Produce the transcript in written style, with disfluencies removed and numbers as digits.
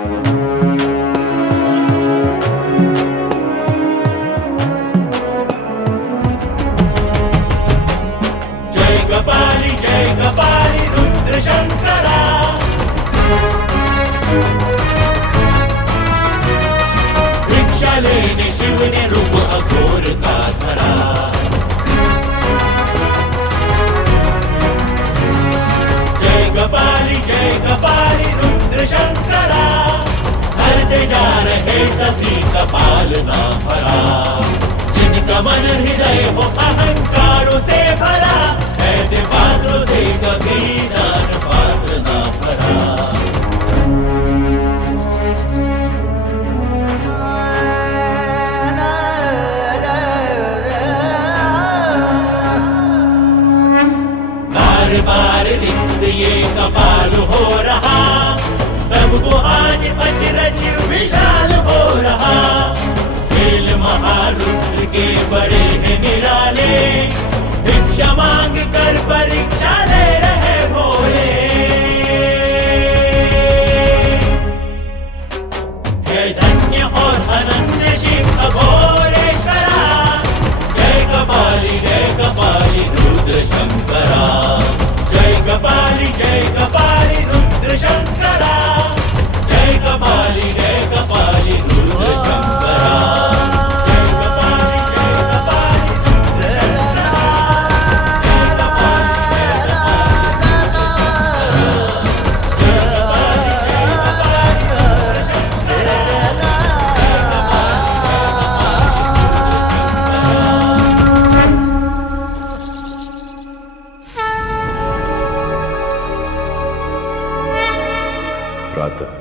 जय कपाली रुद्र शंकरा। भिक्षा लेने शिव ने रूप अघोर का धरा। जय कपाली रुद्र शंकरा। हरते जा रहे सभी कपाल ना भरा। जिनका मन हृदय हो अहंकारों से भरा, ऐसे पात्रों से कभी दान पात्र ना भरा। बार बार रिक्त ये कपाल हो रहा, सबको आज अचरज विशाल हो रहा। खेल महारुद्र के बड़े हैं निराले, भिक्षा मांग कर परीक्षा ले रहे भोले। हे धन्य और अनन्य शिव अघोरेश्वरा। जय कपाली रुद्र शंकरा। जय कपाली रुद्र शंकरा। जय कपाली रुद्र शंकरा। प्रातः